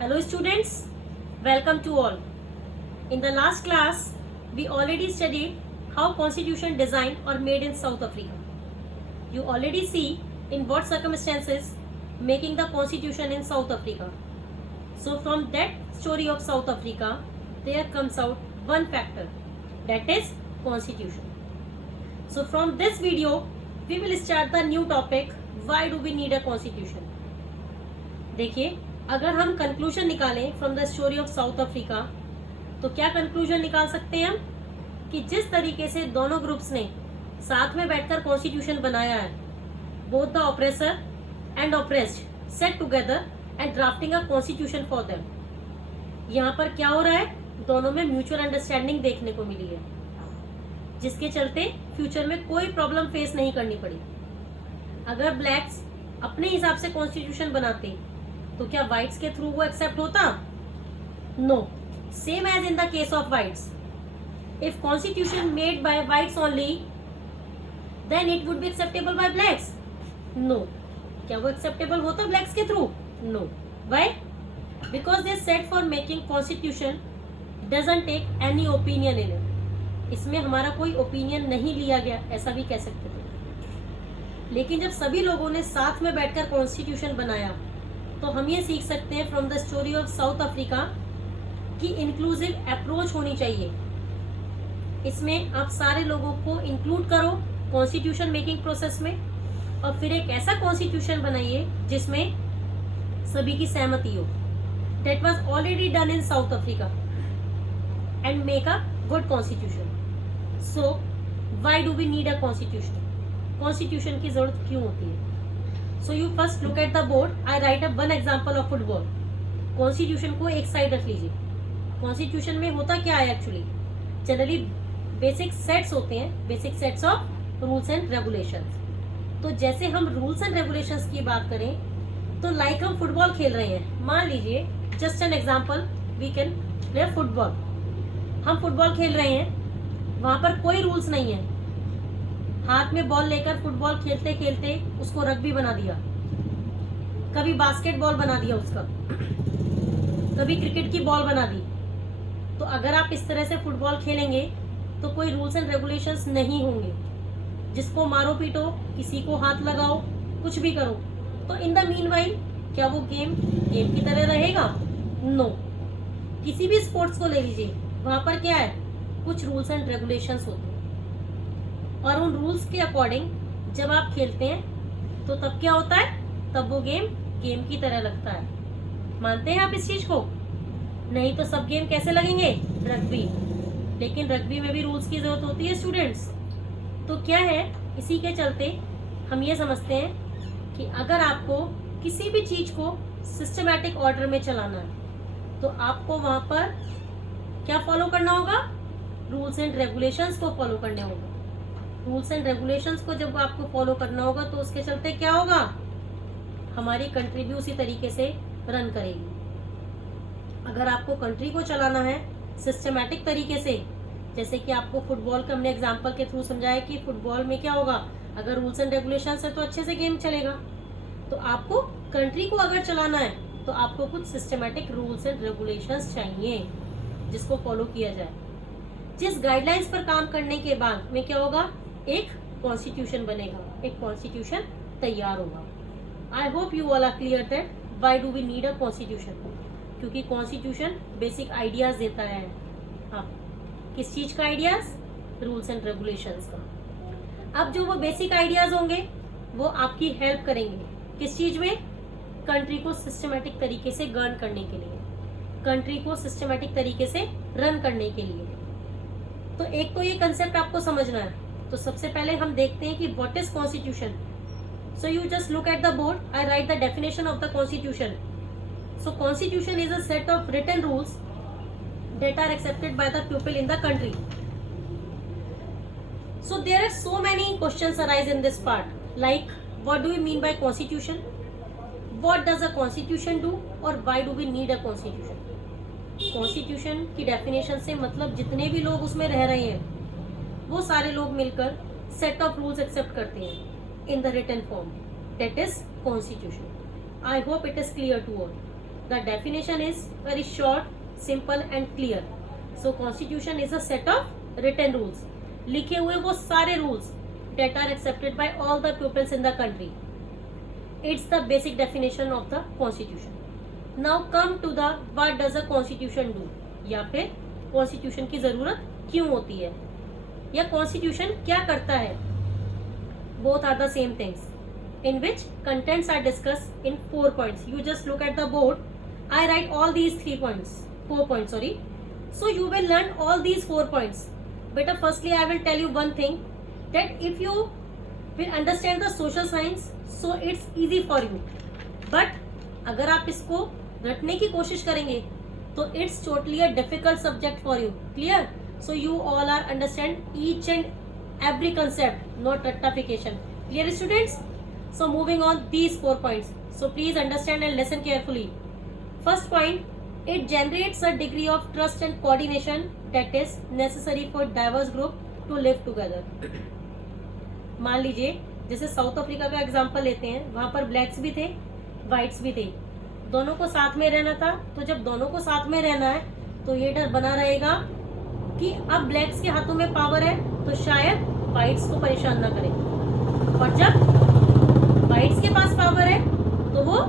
Hello students, welcome to all. In the last class, we already studied how constitution design or made in South Africa. You already see in what circumstances making the constitution in South Africa. So from that story of South Africa, there comes out one factor, that is constitution. So from this video, we will start the new topic, why do we need a constitution? देखिए, अगर हम conclusion निकालें from the story of south Africa तो क्या conclusion निकाल सकते हैं हम कि जिस तरीके से दोनों ग्रुप्स ने साथ में बैठकर कॉन्स्टिट्यूशन बनाया है, both the oppressor and oppressed set together and drafting a constitution for them. यहाँ पर क्या हो रहा है, दोनों में म्यूचुअल अंडरस्टैंडिंग देखने को मिली है, जिसके चलते फ्यूचर में कोई प्रॉब्लम फेस नहीं करनी पड़ी। अगर ब्लैक्स अपने हिसाब से कॉन्स्टिट्यूशन बनाते तो क्या व्हाइट्स के थ्रू वो एक्सेप्ट होता? No, same as in the case of whites. If constitution made by whites only then it would be acceptable by blacks? No. क्या वो एक्सेप्टेबल होता ब्लैक्स के through? No. Why? Because they set for making constitution doesn't take any opinion in it. इसमें हमारा कोई opinion नहीं लिया गया, ऐसा भी कह सकते थे। लेकिन जब सभी लोगों ने साथ में बैठकर कॉन्स्टिट्यूशन बनाया तो हम ये सीख सकते हैं from the story of south Africa कि इंक्लूसिव अप्रोच होनी चाहिए। इसमें आप सारे लोगों को इंक्लूड करो कॉन्स्टिट्यूशन मेकिंग प्रोसेस में और फिर एक ऐसा कॉन्स्टिट्यूशन बनाइए जिसमें सभी की सहमति हो। That was already done in South Africa and make a good constitution. So why do we need a constitution? Constitution की जरूरत क्यों होती है? So you first look at the board. I write up one example of football. Constitution को एक side रख लीजिए। Constitution में होता क्या है एक्चुअली? जनरली बेसिक सेट्स होते हैं, basic sets of rules and regulations. तो जैसे हम रूल्स एंड रेगुलेशंस की बात करें तो लाइक हम फुटबॉल खेल रहे हैं, मान लीजिए just an example, we can play football. हम फुटबॉल खेल रहे हैं, वहां पर कोई रूल्स नहीं है। हाथ में बॉल लेकर फुटबॉल खेलते खेलते उसको रग्बी बना दिया, कभी बास्केटबॉल बना दिया उसका, कभी क्रिकेट की बॉल बना दी। तो अगर आप इस तरह से फुटबॉल खेलेंगे तो कोई रूल्स एंड रेगुलेशंस नहीं होंगे। जिसको मारो पीटो, किसी को हाथ लगाओ, कुछ भी करो, तो इन द मीनवाइल क्या वो गेम की तरह रहेगा? नो। किसी भी स्पोर्ट्स को ले लीजिए, वहां पर क्या है, कुछ रूल्स एंड रेगुलेशंस होते हैं और उन रूल्स के अकॉर्डिंग जब आप खेलते हैं तो तब क्या होता है, तब वो गेम की तरह लगता है। मानते हैं आप इस चीज को? नहीं तो सब गेम कैसे लगेंगे? रग्बी। लेकिन रग्बी में भी रूल्स की जरूरत होती है स्टूडेंट्स। तो क्या है, इसी के चलते हम ये समझते हैं कि अगर आपको किसी भी चीज को सिस्टमैटिक ऑर्डर में चलाना है तो आपको वहां पर क्या फॉलो करना होगा? रूल्स एंड रेगुलेशंस को फॉलो करने होगा। रूल्स एंड रेगुलेशंस को जब आपको फॉलो करना होगा तो उसके चलते क्या होगा, हमारी कंट्री भी उसी तरीके से रन करेगी। अगर आपको कंट्री को चलाना है सिस्टमैटिक तरीके से, जैसे कि आपको फुटबॉल का हमने एग्जांपल के थ्रू समझाया कि फुटबॉल में क्या होगा, अगर रूल्स एंड रेगुलेशंस है तो अच्छे से गेम चलेगा। तो आपको कंट्री को अगर चलाना है तो आपको कुछ सिस्टमैटिक रूल्स एंड रेगुलेशंस चाहिए जिसको फॉलो किया जाए। जिस गाइडलाइंस पर काम करने के बाद में क्या होगा, एक कॉन्स्टिट्यूशन बनेगा, एक कॉन्स्टिट्यूशन तैयार होगा। I hope you all are clear that why do we need a constitution. क्योंकि कॉन्स्टिट्यूशन बेसिक आइडियाज देता है। हाँ, किस चीज का आइडियाज? रूल्स एंड रेगुलेशंस का। अब जो वो बेसिक आइडियाज होंगे वो आपकी हेल्प करेंगे किस चीज में? कंट्री को सिस्टमैटिक तरीके से गवर्न करने के लिए, कंट्री को सिस्टमैटिक तरीके से रन करने के लिए। तो एक तो ये कंसेप्ट आपको समझना है। तो सबसे पहले हम देखते हैं कि what is constitution. So you just look at the board, I write the definition of the constitution. So constitution is a set of written rules that are accepted by the people in the country. So there are so many questions arise in this part, like what do we mean by constitution, what does a constitution do, or why do we need a constitution. Constitution की definition से मतलब जितने भी लोग उसमें रह रहे हैं वो सारे लोग मिलकर सेट ऑफ रूल्स एक्सेप्ट करते हैं in the written form, that is constitution. I hope it is clear to all. The definition is very short, simple and clear. So constitution is a set of written rules, लिखे हुए वो सारे rules that are accepted by all the pupils in the country. It's the basic definition of the constitution. Now come to the what does a constitution do, या फिर constitution की जरूरत क्यों होती है, या constitution क्या करता है. Both are the same things, in which contents are discussed in 4 points. You just look at the board. I write all these 4 points. Sorry. So you will learn all these 4 points. But firstly, I will tell you one thing, that if you will understand the social science, so it's easy for you. But अगर आप इसको रटने की कोशिश करेंगे तो it's totally a difficult subject for you. Clear? So you all are understand each and every concept, not ratification. Clear, students? So moving on these 4 points. So please understand and listen carefully. First point, it generates a degree of trust and coordination that is necessary for diverse group to live together. मान लीजिए जैसे south Africa का example लेते हैं, वहां पर blacks भी थे, वाइट्स भी थे, दोनों को साथ में रहना था. तो जब दोनों को साथ में रहना है तो ये डर बना रहेगा कि अब ब्लैक्स के हाथों में पावर है तो शायद वाइट्स को परेशान ना करें, और जब वाइट्स के पास पावर है तो वो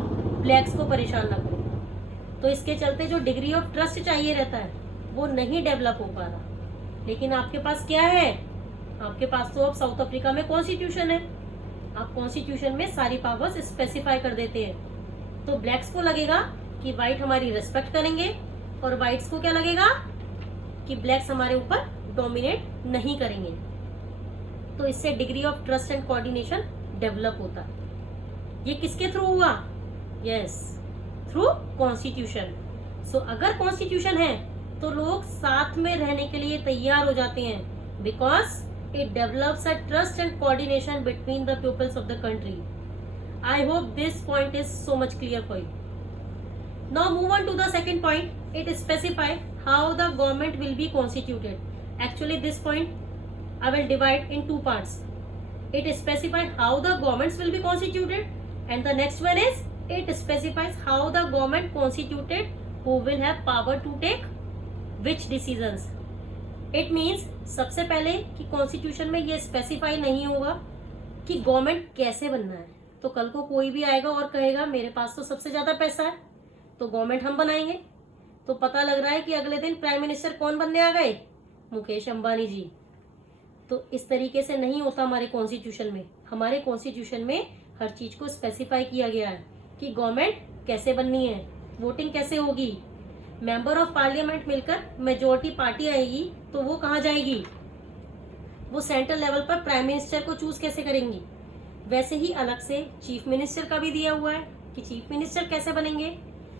ब्लैक्स को परेशान ना करें. तो इसके चलते जो डिग्री ऑफ ट्रस्ट चाहिए रहता है वो नहीं डेवलप हो पा रहा. लेकिन आपके पास क्या है, आपके पास तो अब साउथ अफ्रीका में कॉन्स्टिट्यूशन है. आप कॉन्स्टिट्यूशन में सारी पावर्स स्पेसिफाई कर देते हैं. तो ब्लैक्स को लगेगा कि व्हाइट हमारी रेस्पेक्ट करेंगे, और व्हाइट्स को क्या लगेगा कि ब्लैक्स हमारे ऊपर डोमिनेट नहीं करेंगे. तो इससे degree of trust and coordination develop होता है. ये किसके थ्रू हुआ? Yes, through constitution. सो अगर कॉन्स्टिट्यूशन है तो लोग साथ में रहने के लिए तैयार हो जाते हैं, because it develops a trust and coordination between the pupils of the country. I hope this point is so much clear for you. Now move on to the second point. It specifies how the government will be constituted. Actually this point I will divide in 2 parts. It specifies how the governments will be constituted, and the next one is it specifies how the government constituted who will have power to take which decisions. It means सबसे पहले कि constitution में ये specify नहीं होगा कि government कैसे बनना है. तो कल को कोई भी आएगा और कहेगा मेरे पास तो सबसे ज्यादा पैसा है तो गवर्नमेंट हम बनाएंगे, तो पता लग रहा है कि अगले दिन प्राइम मिनिस्टर कौन बनने आ गए? मुकेश अंबानी जी. तो इस तरीके से नहीं होता हमारे कॉन्स्टिट्यूशन में. हमारे कॉन्स्टिट्यूशन में हर चीज को स्पेसिफाई किया गया है कि गवर्नमेंट कैसे बननी है, वोटिंग कैसे होगी, मेंबर ऑफ पार्लियामेंट मिलकर मेजोरिटी पार्टी आएगी तो वो कहाँ जाएगी, वो सेंट्रल लेवल पर प्राइम मिनिस्टर को चूज कैसे करेंगी. वैसे ही अलग से चीफ मिनिस्टर का भी दिया हुआ है कि चीफ मिनिस्टर कैसे बनेंगे,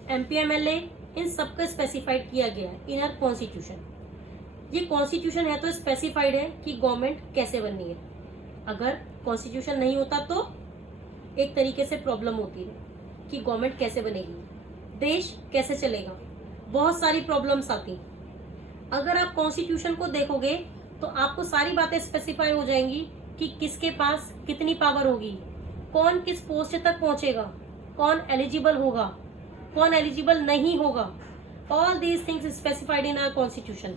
एमपी एमएलए, इन सबको स्पेसिफाइड किया गया है इन आवर कॉन्स्टिट्यूशन. ये कॉन्स्टिट्यूशन है तो स्पेसिफाइड है कि गवर्नमेंट कैसे बननी है. अगर कॉन्स्टिट्यूशन नहीं होता तो एक तरीके से प्रॉब्लम होती है कि गवर्नमेंट कैसे बनेगी, देश कैसे चलेगा, बहुत सारी प्रॉब्लम्स आती. अगर आप कॉन्स्टिट्यूशन को देखोगे तो आपको सारी बातें स्पेसिफाई हो जाएंगी कि किसके पास कितनी पावर होगी, कौन किस पोस्ट तक पहुंचेगा, कौन एलिजिबल होगा, कौन एलिजिबल नहीं होगा. All these things specified in our constitution.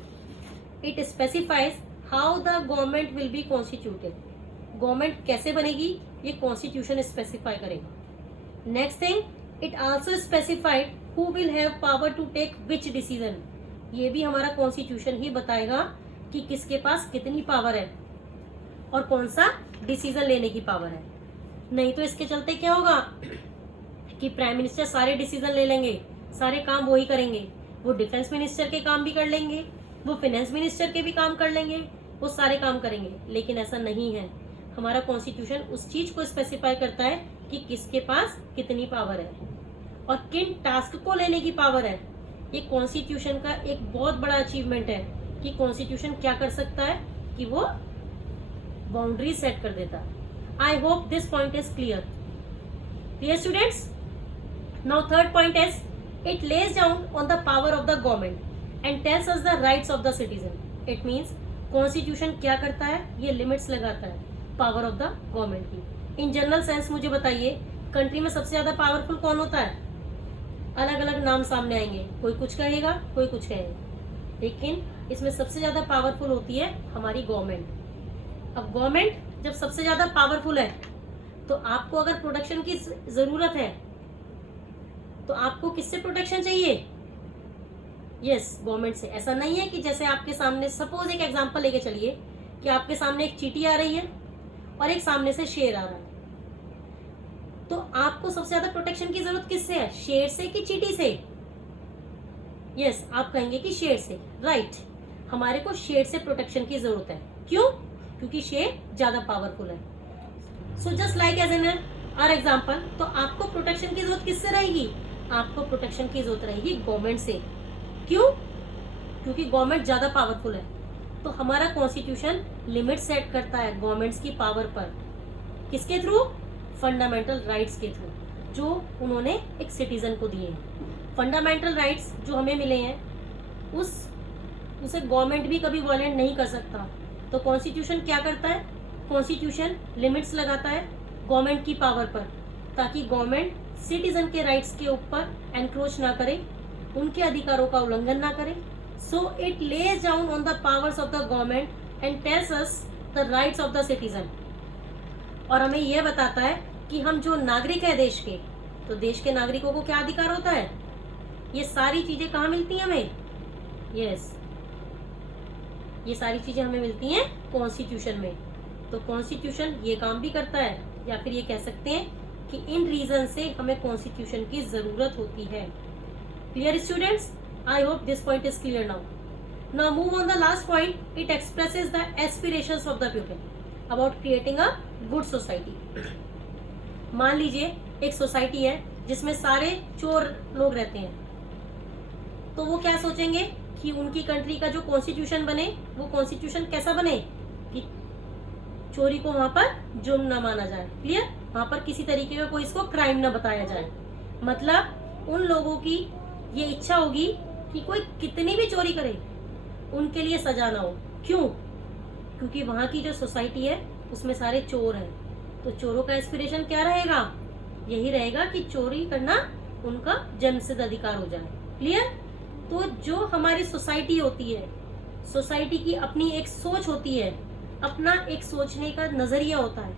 It specifies how the government will be constituted. Government कैसे बनेगी ये कॉन्स्टिट्यूशन स्पेसिफाई करेगा. Next thing, it also specified who will have power to take which decision. ये भी हमारा constitution ही बताएगा कि किसके पास कितनी पावर है और कौन सा डिसीजन लेने की पावर है. नहीं तो इसके चलते क्या होगा कि प्राइम मिनिस्टर सारे डिसीजन ले लेंगे, सारे काम वही करेंगे, वो डिफेंस मिनिस्टर के काम भी कर लेंगे, वो फाइनेंस मिनिस्टर के भी काम कर लेंगे, वो सारे काम करेंगे. लेकिन ऐसा नहीं है. हमारा कॉन्स्टिट्यूशन उस चीज को स्पेसिफाई करता है कि किसके पास कितनी पावर है और किन टास्क को लेने की पावर है. ये कॉन्स्टिट्यूशन का एक बहुत बड़ा अचीवमेंट है कि कॉन्स्टिट्यूशन क्या कर सकता है कि वो बाउंड्री सेट कर देता है. I hope this point is clear. Clear students? Now third point is it lays down on the power of the government and tells us the rights of the citizen. It means constitution क्या करता है, ये limits लगाता है power of the government की. In general sense मुझे बताइए, country में सबसे ज्यादा पावरफुल कौन होता है? अलग अलग नाम सामने आएंगे, कोई कुछ कहेगा कोई कुछ कहेगा, लेकिन इसमें सबसे ज्यादा पावरफुल होती है हमारी गवर्नमेंट। अब गवर्नमेंट जब सबसे ज्यादा पावरफुल है तो आपको अगर प्रोटेक्शन की जरूरत है तो आपको किससे प्रोटेक्शन चाहिए? यस, गवर्नमेंट से। ऐसा नहीं है कि जैसे आपके सामने, सपोज एक एग्जांपल लेके चलिए कि आपके सामने एक चींटी आ रही है और एक सामने से शेर आ रहा है, तो आपको सबसे ज्यादा प्रोटेक्शन की जरूरत किससे है? शेर से कि चींटी से? यस, आप कहेंगे कि शेर से, राइट। हमारे को शेर से प्रोटेक्शन की जरूरत है। क्यों? क्योंकि शेर ज्यादा पावरफुल है। So just like as an uh example, तो आपको प्रोटेक्शन की जरूरत किससे रहेगी? आपको प्रोटेक्शन की जरूरत रहेगी गवर्नमेंट से। क्यों? क्योंकि गवर्नमेंट ज्यादा पावरफुल है। तो हमारा कॉन्स्टिट्यूशन लिमिट सेट करता है गवर्नमेंट्स की पावर पर। किसके थ्रू? फंडामेंटल राइट्स के थ्रू, जो उन्होंने एक सिटीजन को दिए हैं। फंडामेंटल राइट्स जो हमें मिले हैं उसे गवर्नमेंट भी कभी वॉयलेट नहीं कर सकता। तो कॉन्स्टिट्यूशन क्या करता है? कॉन्स्टिट्यूशन लिमिट्स लगाता है गवर्नमेंट की पावर पर, ताकि गवर्नमेंट सिटीजन के राइट्स के ऊपर एनक्रोच ना करे, उनके अधिकारों का उल्लंघन ना करे। So it lays down on the powers of the government and tells us the rights of the citizen. और हमें यह बताता है कि हम जो नागरिक है देश के, तो देश के नागरिकों को क्या अधिकार होता है। ये सारी चीजें कहाँ मिलती हैं हमें? यस, ये सारी चीजें हमें मिलती हैं कॉन्स्टिट्यूशन में। तो कॉन्स्टिट्यूशन ये काम भी करता है, या फिर ये कह सकते हैं कि इन रीजन से हमें कॉन्स्टिट्यूशन की जरूरत होती है। Clear students? I hope this point is clear now. Now move on the last point. It expresses the aspirations of the people about creating a good society. मान लीजिए एक सोसाइटी है जिसमें सारे चोर लोग रहते हैं, तो वो क्या सोचेंगे कि उनकी कंट्री का जो कॉन्स्टिट्यूशन बने, वो कॉन्स्टिट्यूशन कैसा बने कि चोरी को वहां पर जुर्म न माना जाए। क्लियर? वहां पर किसी तरीके का कोई इसको क्राइम न बताया जाए। मतलब उन लोगों की ये इच्छा होगी कि कोई कितनी भी चोरी करे उनके लिए सजा ना हो। क्यों? क्योंकि वहां की जो सोसाइटी है उसमें सारे चोर हैं। तो चोरों का एस्पिरेशन क्या रहेगा? यही रहेगा कि चोरी करना उनका जन्मसिद्ध अधिकार हो जाए। क्लियर? तो जो हमारी सोसाइटी होती है, सोसाइटी की अपनी एक सोच होती है, अपना एक सोचने का नजरिया होता है।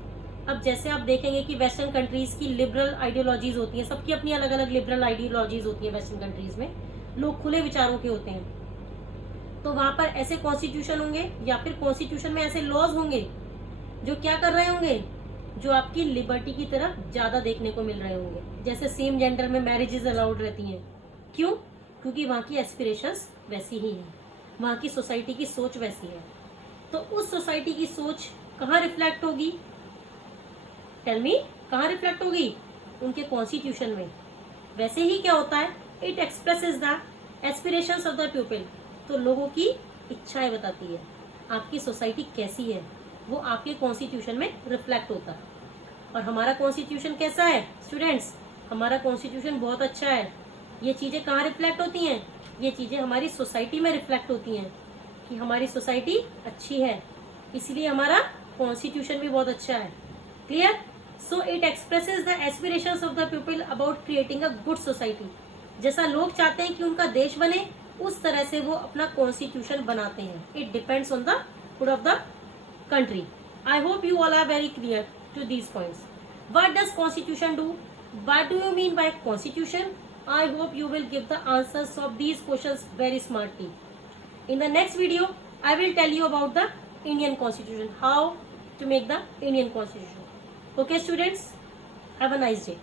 अब जैसे आप देखेंगे कि वेस्टर्न कंट्रीज की लिबरल आइडियोलॉजीज होती हैं, सबकी अपनी अलग अलग लिबरल आइडियोलॉजीज होती हैं। वेस्टर्न कंट्रीज में लोग खुले विचारों के होते हैं, तो वहां पर ऐसे कॉन्स्टिट्यूशन होंगे या फिर कॉन्स्टिट्यूशन में ऐसे लॉज होंगे जो क्या कर रहे होंगे, जो आपकी लिबर्टी की तरफ ज्यादा देखने को मिल रहे होंगे। जैसे सेम जेंडर में मैरिजेस अलाउड रहती हैं। क्यों? क्योंकि वहाँ की एस्पिरेशंस वैसी ही हैं, वहाँ की सोसाइटी की सोच वैसी है। तो उस सोसाइटी की सोच कहाँ रिफ्लेक्ट होगी? टेल मी, कहाँ रिफ्लेक्ट होगी? उनके कॉन्स्टिट्यूशन में। वैसे ही क्या होता है? It expresses the aspirations of the people. तो लोगों की इच्छाएं बताती है। आपकी सोसाइटी कैसी है वो आपके कॉन्स्टिट्यूशन में रिफ्लेक्ट होता है। और हमारा कॉन्स्टिट्यूशन कैसा है स्टूडेंट्स? हमारा कॉन्स्टिट्यूशन बहुत अच्छा है। ये चीजें कहाँ रिफ्लेक्ट होती हैं? ये चीजें हमारी सोसाइटी में रिफ्लेक्ट होती हैं कि हमारी सोसाइटी अच्छी है, इसलिए हमारा कॉन्स्टिट्यूशन भी बहुत अच्छा है। Clear? So it expresses the aspirations of the people about creating a good society. जैसा लोग चाहते हैं कि उनका देश बने, उस तरह से वो अपना कॉन्स्टिट्यूशन बनाते हैं। It depends on the good of the country. I hope you all are very clear to these points. What does constitution do? What do you mean by constitution? I hope you will give the answers of these questions very smartly. In the next video, I will tell you about the Indian constitution, how to make the Indian constitution. Okay students, have a nice day.